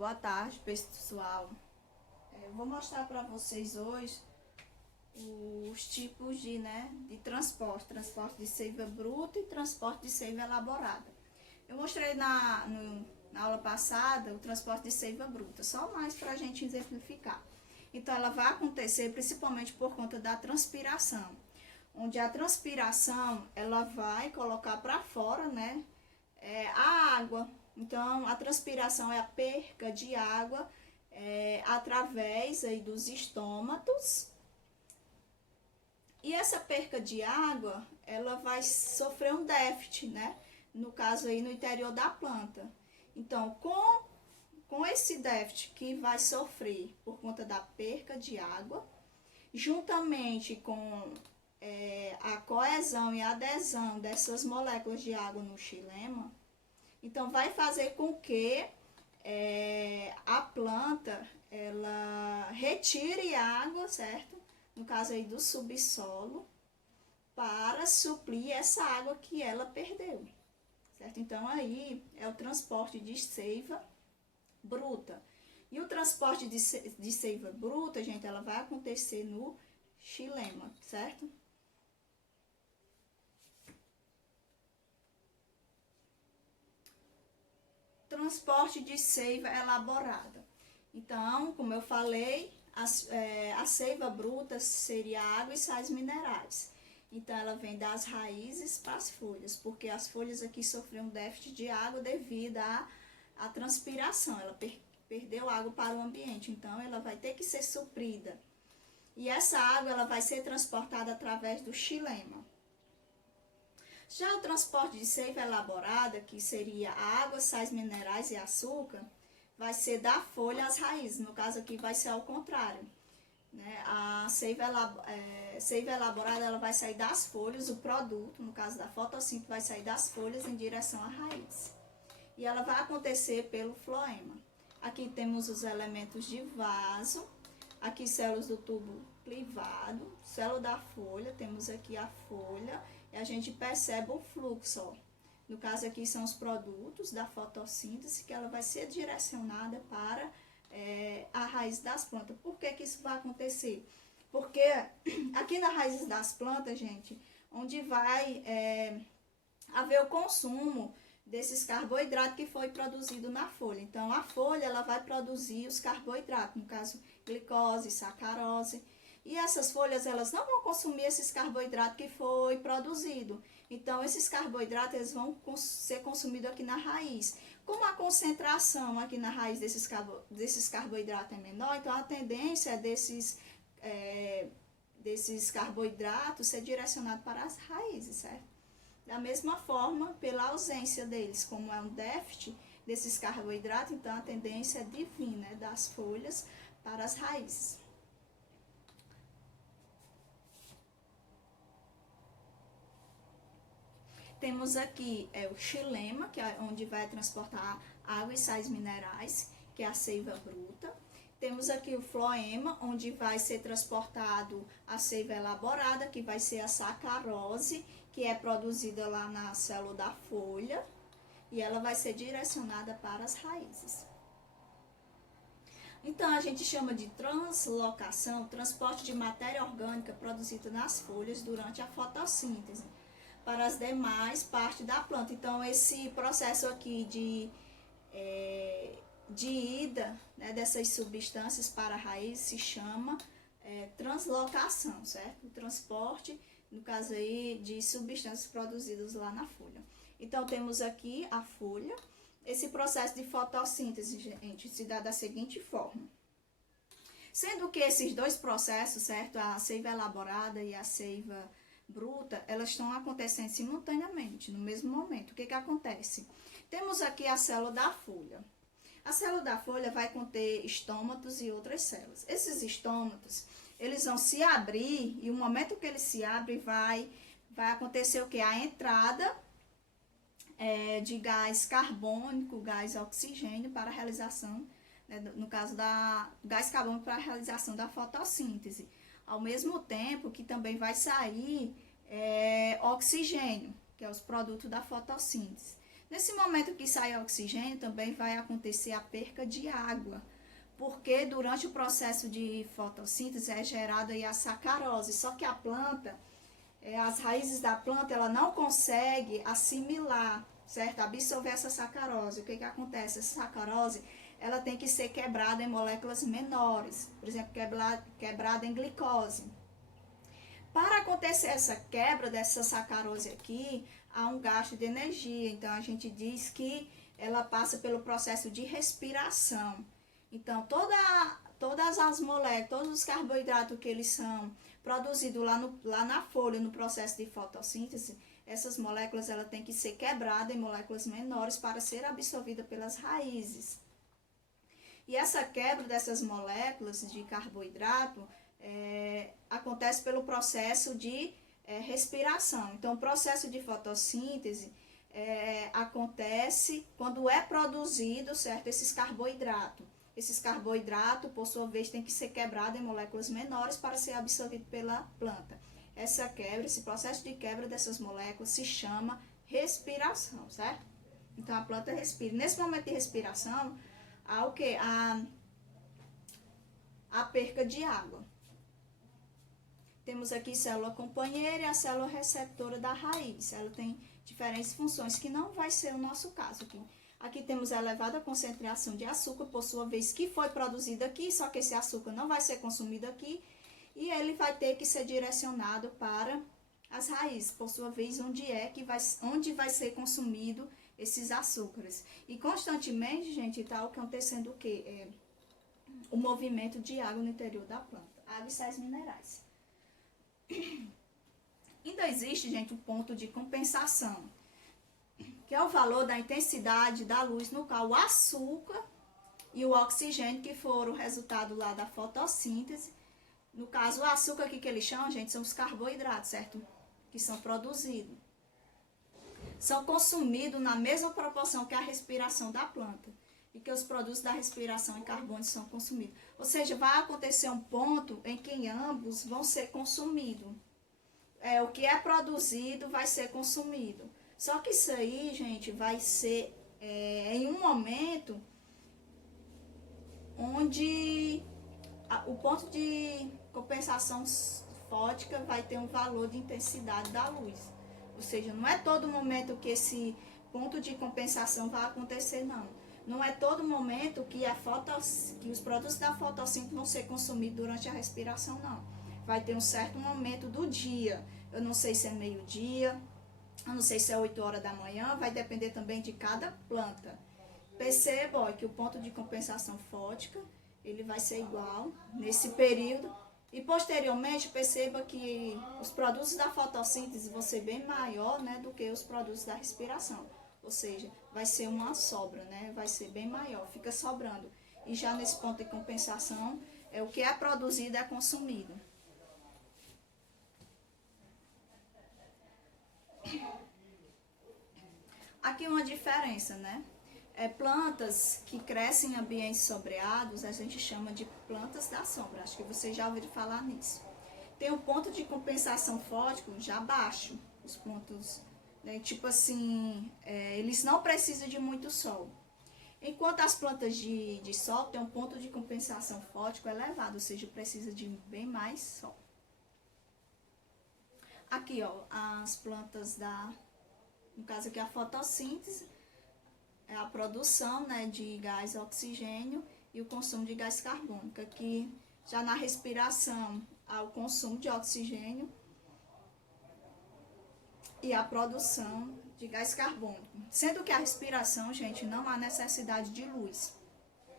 Boa tarde, pessoal. Eu vou mostrar para vocês hoje os tipos de transporte de seiva bruta e transporte de seiva elaborada. Eu mostrei na aula passada o transporte de seiva bruta, só mais para a gente exemplificar. Então, ela vai acontecer principalmente por conta da transpiração, onde a transpiração ela vai colocar para fora, a água. Então, a transpiração é a perca de água através aí dos estômatos. E essa perca de água, ela vai sofrer um déficit, no caso aí no interior da planta. Então, com esse déficit que vai sofrer por conta da perca de água, juntamente com a coesão e a adesão dessas moléculas de água no xilema, então vai fazer com que a planta ela retire água, certo? No caso aí do subsolo, para suprir essa água que ela perdeu, certo? Então aí é o transporte de seiva bruta. E o transporte de seiva bruta, gente, ela vai acontecer no xilema, certo? Transporte de seiva elaborada. Então, como eu falei, a seiva bruta seria água e sais minerais. Então, ela vem das raízes para as folhas, porque as folhas aqui sofreram um déficit de água devido à transpiração. Ela perdeu água para o ambiente, então ela vai ter que ser suprida. E essa água ela vai ser transportada através do xilema. Já o transporte de seiva elaborada, que seria a água, sais minerais e açúcar, vai ser da folha às raízes. No caso aqui vai ser ao contrário. A seiva elaborada ela vai sair das folhas, o produto, no caso da fotossíntese, vai sair das folhas em direção à raiz. E ela vai acontecer pelo floema. Aqui temos os elementos de vaso, aqui células do tubo clivado, célula da folha, temos aqui a folha, e a gente percebe o fluxo, ó. No caso aqui são os produtos da fotossíntese, que ela vai ser direcionada para a raiz das plantas. Por que isso vai acontecer? Porque aqui na raiz das plantas, gente, onde vai haver o consumo desses carboidratos que foi produzido na folha. Então, a folha ela vai produzir os carboidratos, no caso, glicose, sacarose. E essas folhas, elas não vão consumir esses carboidratos que foi produzido. Então, esses carboidratos, eles vão ser consumidos aqui na raiz. Como a concentração aqui na raiz desses carboidratos é menor, então a tendência desses carboidratos ser direcionado para as raízes, certo? Da mesma forma, pela ausência deles, como é um déficit desses carboidratos, então a tendência é de vir, das folhas para as raízes. Temos aqui o xilema, que é onde vai transportar água e sais minerais, que é a seiva bruta. Temos aqui o floema, onde vai ser transportado a seiva elaborada, que vai ser a sacarose, que é produzida lá na célula da folha, e ela vai ser direcionada para as raízes. Então, a gente chama de translocação, transporte de matéria orgânica produzida nas folhas durante a fotossíntese, para as demais partes da planta. Então, esse processo aqui de ida dessas substâncias para a raiz se chama translocação, certo? O transporte, no caso aí, de substâncias produzidas lá na folha. Então, temos aqui a folha. Esse processo de fotossíntese, gente, se dá da seguinte forma. Sendo que esses dois processos, certo? A seiva elaborada e a seiva bruta, elas estão acontecendo simultaneamente, no mesmo momento. O que acontece? Temos aqui a célula da folha. A célula da folha vai conter estômatos e outras células. Esses estômatos, eles vão se abrir e no momento que eles se abrem, vai acontecer o que? A entrada de gás carbônico, gás oxigênio para a realização, no caso da gás carbônico para a realização da fotossíntese. Ao mesmo tempo que também vai sair oxigênio, que é os produtos da fotossíntese. Nesse momento que sai oxigênio, também vai acontecer a perca de água, porque durante o processo de fotossíntese é gerada aí a sacarose, só que a planta, as raízes da planta, ela não consegue assimilar, certo? Absorver essa sacarose. O que acontece? Essa sacarose, ela tem que ser quebrada em moléculas menores, por exemplo, quebrada em glicose. Para acontecer essa quebra dessa sacarose aqui, há um gasto de energia. Então, a gente diz que ela passa pelo processo de respiração. Então, todas as moléculas, todos os carboidratos que eles são produzidos lá na folha, no processo de fotossíntese, essas moléculas ela tem que ser quebrada em moléculas menores para ser absorvida pelas raízes. E essa quebra dessas moléculas de carboidrato acontece pelo processo de respiração. Então, o processo de fotossíntese acontece quando é produzido, certo, esses carboidratos. Esses carboidratos, por sua vez, tem que ser quebrado em moléculas menores para ser absorvido pela planta. Essa quebra, esse processo de quebra dessas moléculas se chama respiração, certo? Então, a planta respira. Nesse momento de respiração, há o quê? A perca de água. Temos aqui célula companheira e a célula receptora da raiz. Ela tem diferentes funções, que não vai ser o nosso caso aqui. Aqui temos a elevada concentração de açúcar, por sua vez, que foi produzido aqui, só que esse açúcar não vai ser consumido aqui, e ele vai ter que ser direcionado para as raízes, por sua vez, onde vai ser consumido esses açúcares. E constantemente, gente, está acontecendo o quê? O movimento de água no interior da planta, água e sais minerais. Ainda existe, gente, um ponto de compensação, que é o valor da intensidade da luz, no qual o açúcar e o oxigênio, que foram o resultado lá da fotossíntese, no caso o açúcar aqui que eles chamam, gente, são os carboidratos, certo? Que são produzidos. São consumidos na mesma proporção que a respiração da planta e que os produtos da respiração em carbono são consumidos. Ou seja, vai acontecer um ponto em que ambos vão ser consumidos. O que é produzido vai ser consumido. Só que isso aí, gente, vai ser em um momento onde o ponto de compensação fótica vai ter um valor de intensidade da luz. Ou seja, não é todo momento que esse ponto de compensação vai acontecer, não. Não é todo momento que os produtos da fotossíntese vão ser consumidos durante a respiração, não. Vai ter um certo momento do dia. Eu não sei se é meio-dia, eu não sei se é 8 horas da manhã, vai depender também de cada planta. Perceba que o ponto de compensação fótica, ele vai ser igual nesse período. E posteriormente, perceba que os produtos da fotossíntese vão ser bem maior, né, do que os produtos da respiração. Ou seja, vai ser uma sobra, né, vai ser bem maior, fica sobrando. E já nesse ponto de compensação, o que é produzido é consumido. Aqui uma diferença, né? Plantas que crescem em ambientes sombreados, a gente chama de plantas da sombra. Acho que vocês já ouviram falar nisso. Tem um ponto de compensação fótico já baixo. Os pontos, né? Tipo assim, eles não precisam de muito sol. Enquanto as plantas de sol têm um ponto de compensação fótico elevado, ou seja, precisa de bem mais sol. Aqui, ó, as plantas no caso aqui a fotossíntese, é a produção, né, de gás oxigênio e o consumo de gás carbônico. Aqui, já na respiração, há o consumo de oxigênio e a produção de gás carbônico. Sendo que a respiração, gente, não há necessidade de luz.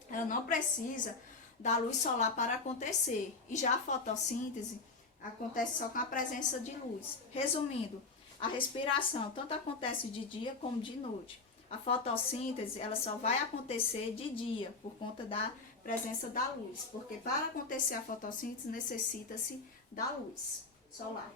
Ela não precisa da luz solar para acontecer. E já a fotossíntese acontece só com a presença de luz. Resumindo, a respiração tanto acontece de dia como de noite. A fotossíntese, ela só vai acontecer de dia, por conta da presença da luz. Porque para acontecer a fotossíntese, necessita-se da luz solar.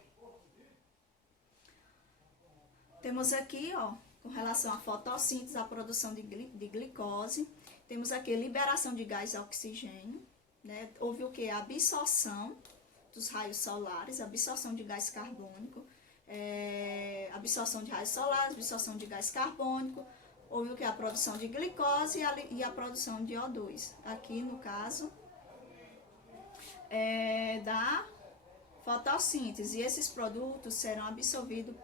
Temos aqui, ó, com relação à fotossíntese, a produção de glicose. Temos aqui a liberação de gás oxigênio, né? Houve o que? A absorção dos raios solares, absorção de gás carbônico, absorção de raios solares, absorção de gás carbônico, houve o que? A produção de glicose e a produção de O2. Aqui, no caso, da fotossíntese. E esses produtos serão absorvidos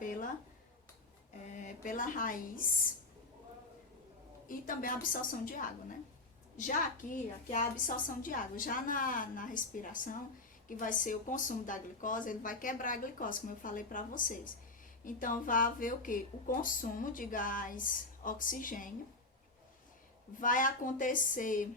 pela raiz e também a absorção de água, né? Já aqui é a absorção de água. Já na respiração, que vai ser o consumo da glicose, ele vai quebrar a glicose, como eu falei para vocês. Então, vai haver o quê? O consumo de gás oxigênio. Vai acontecer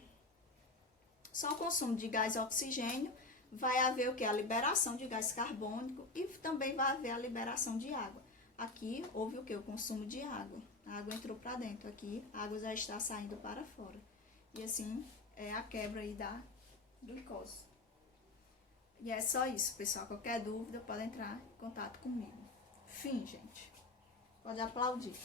só o consumo de gás oxigênio. Vai haver o quê? A liberação de gás carbônico e também vai haver a liberação de água. Aqui houve o quê? O consumo de água. A água entrou para dentro. Aqui a água já está saindo para fora. E assim é a quebra aí da glicose. E é só isso, pessoal. Qualquer dúvida pode entrar em contato comigo. Fim, gente. Pode aplaudir.